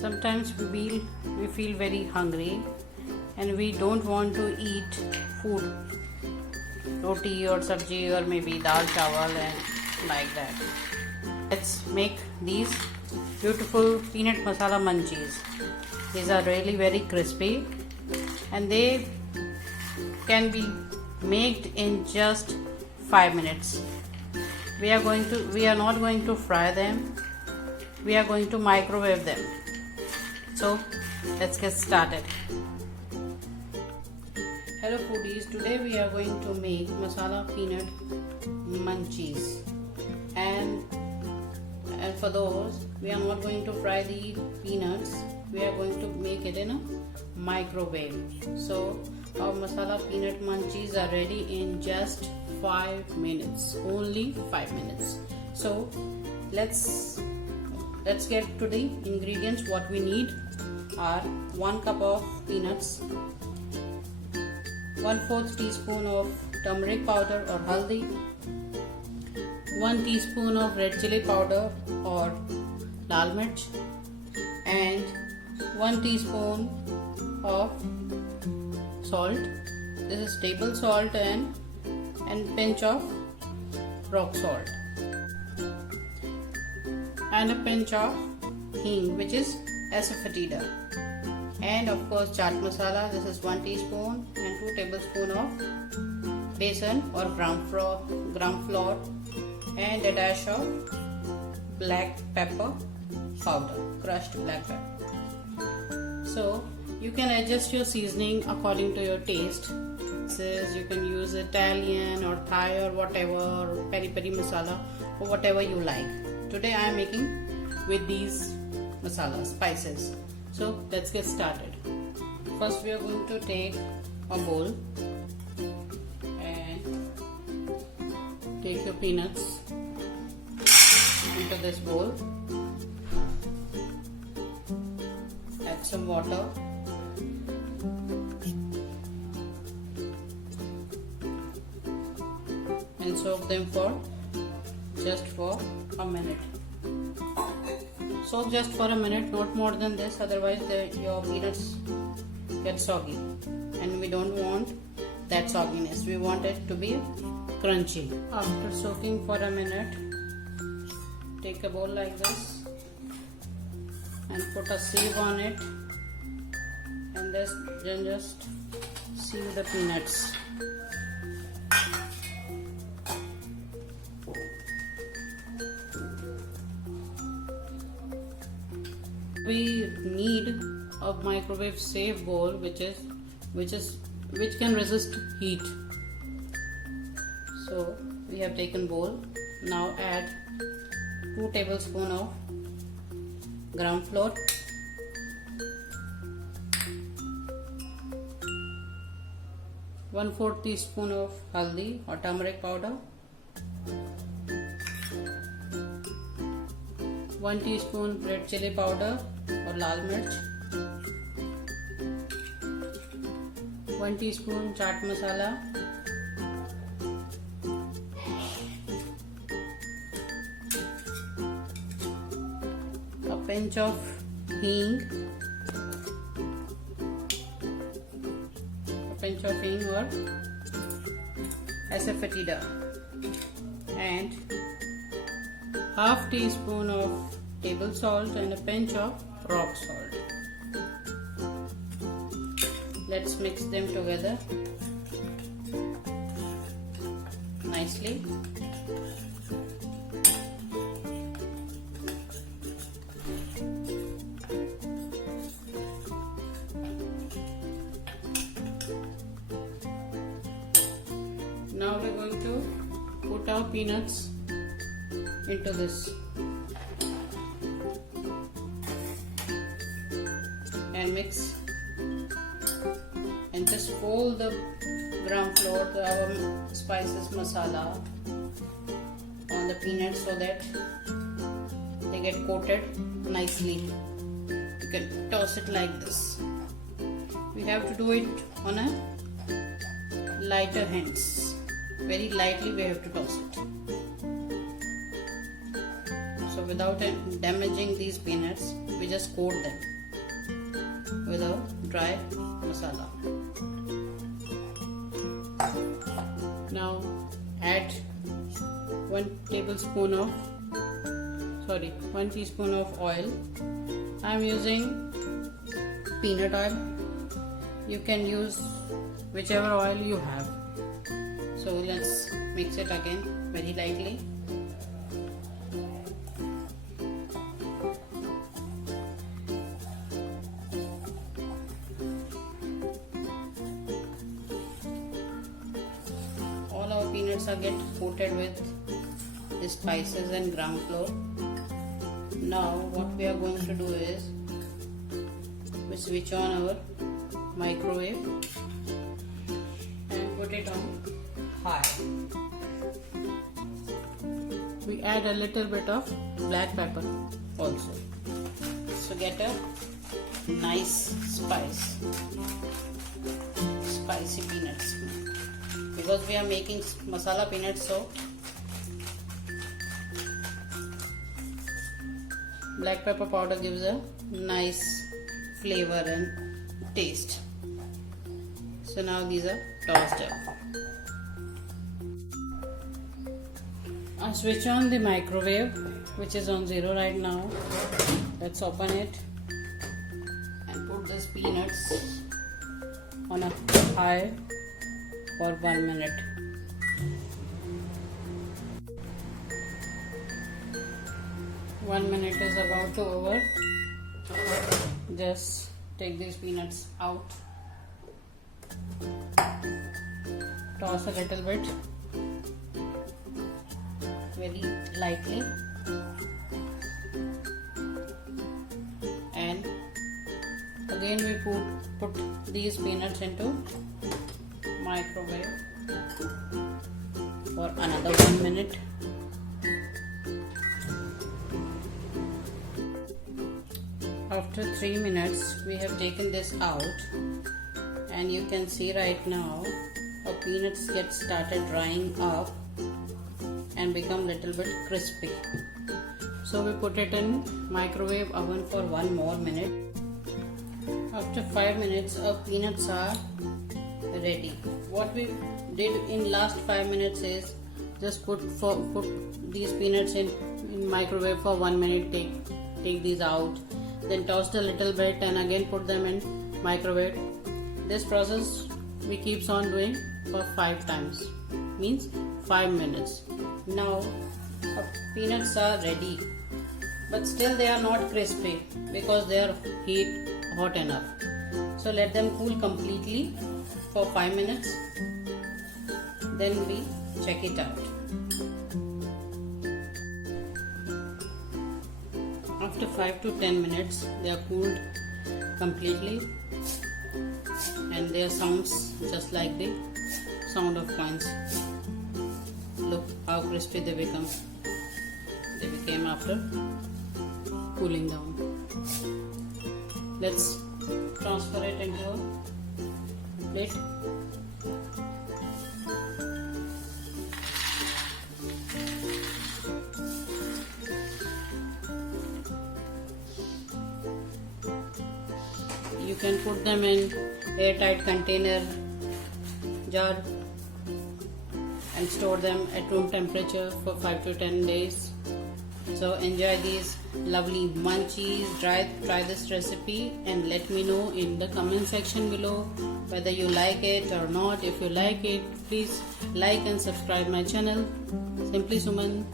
Sometimes we feel very hungry and we don't want to eat food, roti or sabji or maybe dal chawal and like that. Let's make these beautiful peanut masala munchies. These are really very crispy and they can be made in just 5 minutes. We are not going to fry them. We are going to microwave them. So let's get started. Hello foodies, today we are going to make masala peanut munchies, and for those we are not going to fry the peanuts, we are going to make it in a microwave. So our masala peanut munchies are ready in just 5 minutes, only 5 minutes. So let's get to the ingredients. What we need are 1 cup of peanuts, 1/4 teaspoon of turmeric powder or haldi, 1 teaspoon of red chili powder or lal mirch, and 1 teaspoon of salt. This is table salt and pinch of rock salt, and a pinch of hing, which is asafoetida, and of course chaat masala. This is 1 teaspoon and 2 tablespoons of besan or gram flour, and a dash of black pepper powder, crushed black pepper. So you can adjust your seasoning according to your taste. Says you can use Italian or Thai or whatever, or peri peri masala or whatever you like. Today I am making with these masala spices. So let's get started. First we are going to take a bowl and take your peanuts into this bowl. Add some water. And soak them for a minute. Soak just for a minute, not more than this, otherwise your peanuts get soggy, and we don't want that sogginess. We want it to be crunchy. After soaking for a minute, take a bowl like this and put a sieve on it, and then just sieve the peanuts. We need a microwave safe bowl which can resist heat. So we have taken bowl. Now add 2 tablespoons of gram flour, 1/4 teaspoon of haldi or turmeric powder, 1 teaspoon red chili powder or lal mirch, 1 teaspoon chaat masala, a pinch of hing, or asafoetida, and half teaspoon of table salt and a pinch of rock salt. Let's mix them together nicely. Now we're going to put our peanuts into this and mix, and just fold the gram flour, our spices masala on the peanuts so that they get coated nicely. You can toss it like this. We have to do it on a lighter hands. Very lightly we have to toss it. So without damaging these peanuts, we just coat them with a dry masala. Now add 1 teaspoon of oil. I am using peanut oil. You can use whichever oil you have. So let's mix it again very lightly. All our peanuts are get coated with the spices and ground flour. Now what we are going to do is we switch on our microwave and put it on high. We add a little bit of black pepper also. So get a nice spicy peanuts. Because we are making masala peanuts, so black pepper powder gives a nice flavor and taste. So now these are tossed up. I switch on the microwave, which is on 0 right now. Let's open it and put these peanuts on a high for 1 minute. One minute is about to over. Just take these peanuts out. Toss a little bit, very lightly, and again we put these peanuts into microwave for another 1 minute. After 3 minutes we have taken this out, and you can see right now our peanuts get started drying up and become little bit crispy. So we put it in microwave oven for 1 more minute. After 5 minutes our peanuts are ready. What we did in last 5 minutes is just put these peanuts in microwave for 1 minute, take these out, then toast a little bit and again put them in microwave. This process we keeps on doing for 5 times, means 5 minutes. Now our peanuts are ready, but still they are not crispy because they are hot enough. So let them cool completely for 5 minutes, then we check it out. After 5 to 10 minutes they are cooled completely, and their sounds just like the sound of coins. Look how crispy they become. They became after cooling down. Let's transfer it into a plate. You can put them in airtight container jar and store them at room temperature for 5 to 10 days. So enjoy these lovely munchies. Try this recipe and let me know in the comment section below whether you like it or not. If you like it, please like and subscribe my channel. Simply Suman.